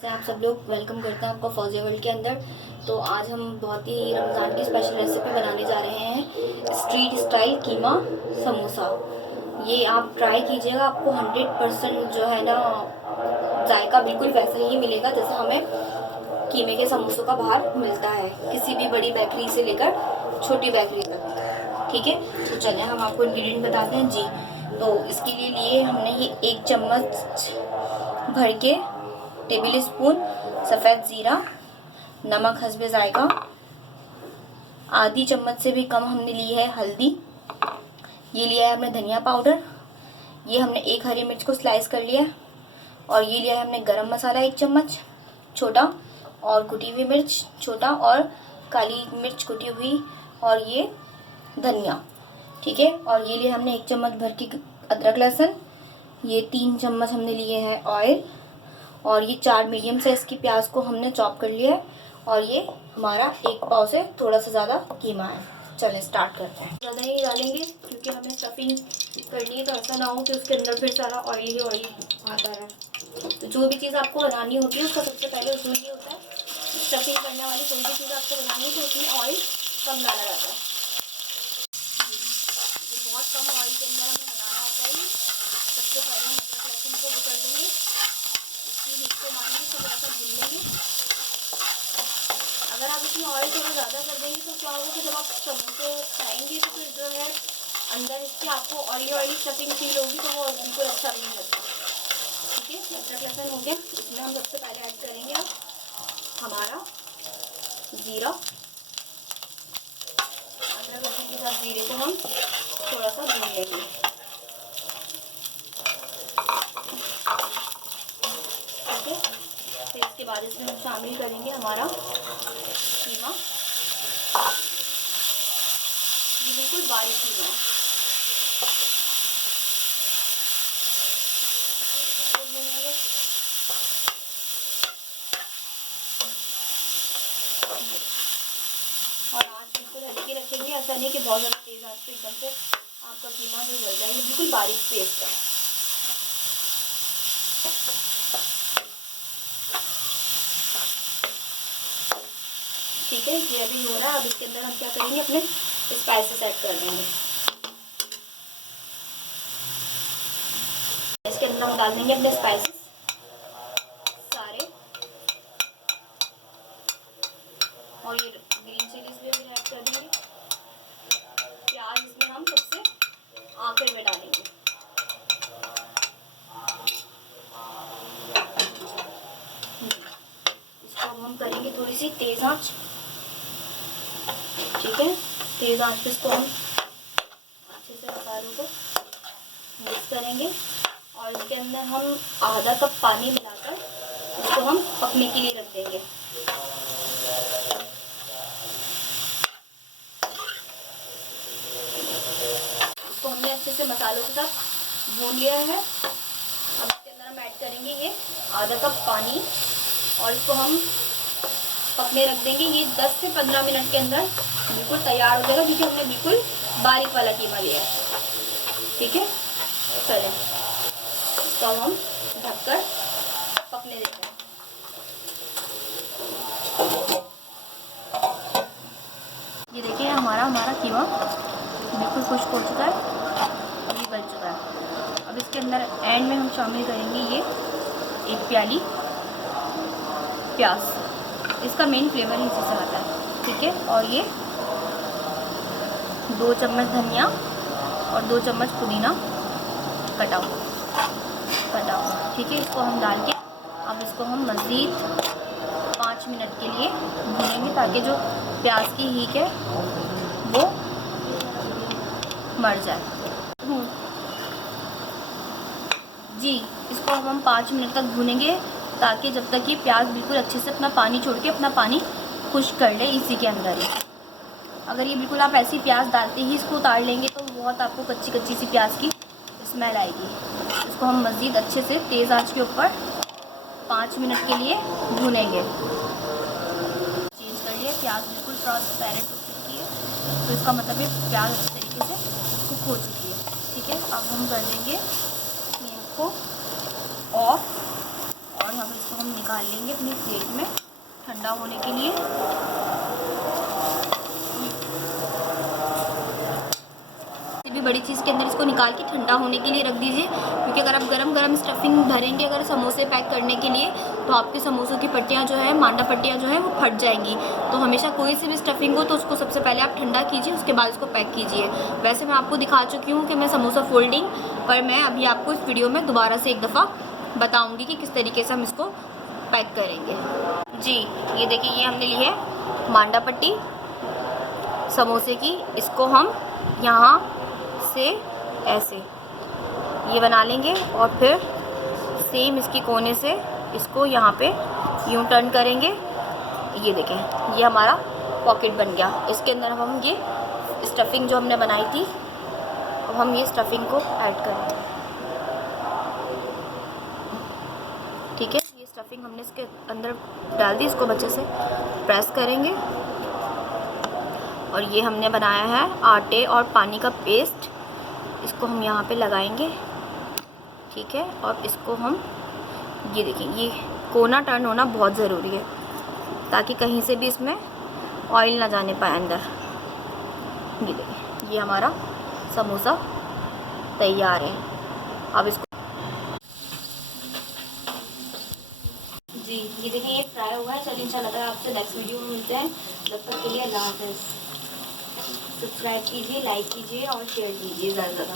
से आप सब लोग वेलकम करते हैं आपको फौजिया वर्ल्ड के अंदर। तो आज हम बहुत ही रमज़ान की स्पेशल रेसिपी बनाने जा रहे हैं, स्ट्रीट स्टाइल कीमा समोसा। ये आप ट्राई कीजिएगा, आपको 100% जो है ना जायका बिल्कुल वैसा ही मिलेगा जैसे हमें कीमे के समोसों का बाहर मिलता है, किसी भी बड़ी बेकरी से लेकर छोटी बेकरी तक। ठीक है, तो चलिए हम आपको इंग्रेडिएंट बताते हैं जी। तो इसके लिए हमने ये 1 चम्मच भर के टेबल स्पून सफ़ेद ज़ीरा, नमक हस्बे जायका, आधी चम्मच से भी कम हमने ली है हल्दी, ये लिया है हमने धनिया पाउडर, ये हमने 1 हरी मिर्च को स्लाइस कर लिया है, और ये लिया है हमने गरम मसाला 1 चम्मच छोटा, और कुटी हुई मिर्च छोटा, और काली मिर्च कुटी हुई, और ये धनिया। ठीक है, और ये लिया हमने 1 चम्मच भर के अदरक लहसुन, ये 3 चम्मच हमने लिए हैं ऑयल, और ये 4 मीडियम साइज़ की प्याज को हमने चॉप कर लिया है, और ये हमारा 1 पाव से थोड़ा सा ज़्यादा कीमा है। चलें स्टार्ट करते हैं। ज़्यादा ही डालेंगे क्योंकि हमें स्टफिंग करनी है, तो ऐसा ना हो कि उसके अंदर फिर सारा ऑयल ही ऑयल आता रहे। तो जो भी चीज़ आपको बनानी होती है उसका सबसे पहले उसूल ये होता है, स्टफिंग करने वाली कोई भी चीज़ आपको बनानी है तो उसमें ऑयल कम डाला जाता है। बहुत कम ऑयल के अंदर हमें बनाना होता है। सबसे पहले हम अदरक लहसुन को वो कर लेंगे, इसकी हीट को मारेंगे, थोड़ा सा भून लेंगे। अगर आप इसमें ऑयल थोड़ा ज़्यादा कर देंगे तो क्या होगा कि जब आप समोसे खाएंगे तो फिर जो है अंदर इसके आपको ऑयली स्टफिंग फील होगी, तो वो बिल्कुल अच्छा नहीं लगता। ठीक है, अदरक लहसुन हो गया। इसमें हम सबसे पहले ऐड करेंगे अब हमारा ज़ीरा। अदरक लहसुन के साथ ज़ीरे को हम थोड़ा सा भून लेंगे। ठीक है, फिर इसके बाद इसमें हम शामिल करेंगे हमारा कीमा, ये बिल्कुल बारीक कीमा है। तो भूनेंगे, और आँच बिल्कुल हल्की रखेंगे। ऐसा नहीं कि बहुत ज़्यादा तेज़ आँच पे एकदम से आपका कीमा जो जल जाएगी, बिल्कुल बारीक पेस्ट है। ठीक है, ये अभी हो रहा है। अब इसके अंदर हम क्या करेंगे, अपने स्पाइसेस ऐड कर देंगे। इसके अंदर हम डाल देंगे अपने स्पाइसेस सारे, और ये ग्रीन चिलीज भी अभी ऐड कर देंगे। प्याज इसमें हम सबसे आखिर में डालेंगे। इसको अब हम करेंगे थोड़ी सी तेज़ आंच। ठीक है, तेज़ आंच पे इसको हम अच्छे से मसालों को मिक्स करेंगे, और इसके अंदर हम आधा कप पानी मिलाकर इसको हम पकने के लिए रख देंगे। इसको हमने अच्छे से मसालों के साथ भून लिया है। अब इसके अंदर हम ऐड करेंगे ये आधा कप पानी, और इसको हम पकने रख देंगे। ये 10 से 15 मिनट के अंदर बिल्कुल तैयार हो जाएगा, क्योंकि हमने बिल्कुल बारीक वाला कीमा लिया है। ठीक है, चलिए तो अब हम ढककर पकने देते हैं। ये देखिए हमारा कीमा बिल्कुल खुश्क हो चुका है, अभी गल चुका है। अब इसके अंदर एंड में हम शामिल करेंगे ये 1 प्याली प्याज, इसका मेन फ्लेवर ही इसी से आता है। ठीक है, और ये 2 चम्मच धनिया और 2 चम्मच पुदीना कटा हुआ। ठीक है, इसको हम डाल के अब इसको हम मज़ीद 5 मिनट के लिए भूनेंगे, ताकि जो प्याज की हीट है वो मर जाए। जी, इसको हम 5 मिनट तक भूनेंगे, ताकि जब तक ये प्याज बिल्कुल अच्छे से अपना पानी छोड़ के अपना पानी खुश्क कर ले इसी के अंदर ही। अगर ये बिल्कुल आप ऐसी प्याज डालते ही इसको उतार लेंगे तो बहुत आपको कच्ची कच्ची सी प्याज की स्मेल आएगी। इसको हम मज़ीद अच्छे से तेज़ आंच के ऊपर 5 मिनट के लिए भूनेंगे। चेंज कर लिए, प्याज बिल्कुल ट्रांसपेरेंट हो चुकी है, तो इसका मतलब है प्याज अच्छे तरीके से कुक हो चुकी है। ठीक है, अब हम कर देंगे फ्लेम को ऑफ, और अब इसको हम निकाल लेंगे अपनी प्लेट में ठंडा होने के लिए। भी बड़ी चीज़ के अंदर इसको निकाल के ठंडा होने के लिए रख दीजिए, क्योंकि अगर आप गरम गरम स्टफिंग भरेंगे अगर समोसे पैक करने के लिए, तो आपके समोसों की पट्टियाँ जो है, मांडा पट्टियाँ जो है वो फट जाएंगी। तो हमेशा कोई सी भी स्टफिंग हो तो उसको सबसे पहले आप ठंडा कीजिए, उसके बाद इसको पैक कीजिए। वैसे मैं आपको दिखा चुकी हूँ कि मैं समोसा फोल्डिंग, पर मैं अभी आपको इस वीडियो में दोबारा से एक दफ़ा बताऊँगी कि किस तरीके से हम इसको पैक करेंगे। जी ये देखिए, ये हमने ली है मांडा पट्टी समोसे की। इसको हम यहाँ से ऐसे ये बना लेंगे और फिर सेम इसकी कोने से इसको यहाँ पे यूँ टर्न करेंगे। ये देखें, ये हमारा पॉकेट बन गया। इसके अंदर अब हम ये स्टफिंग जो हमने बनाई थी, अब हम ये स्टफिंग को ऐड करेंगे। ठीक है, ये स्टफिंग हमने इसके अंदर डाल दी, इसको बच्चे से प्रेस करेंगे। और ये हमने बनाया है आटे और पानी का पेस्ट, इसको हम यहाँ पे लगाएंगे। ठीक है, और इसको हम ये देखिए, ये कोना टर्न होना बहुत ज़रूरी है ताकि कहीं से भी इसमें ऑयल ना जाने पाए अंदर। ये देखिए, ये हमारा समोसा तैयार है। अब इसको जी ये देखिए, ये फ्राई हुआ है। चलिए इंशाल्लाह ताला आपसे नेक्स्ट वीडियो में मिलते हैं। जब तक के लिए अल्लाह हाफ़िज़। सब्सक्राइब कीजिए, लाइक कीजिए और शेयर कीजिए ज़्यादा से ज़्यादा।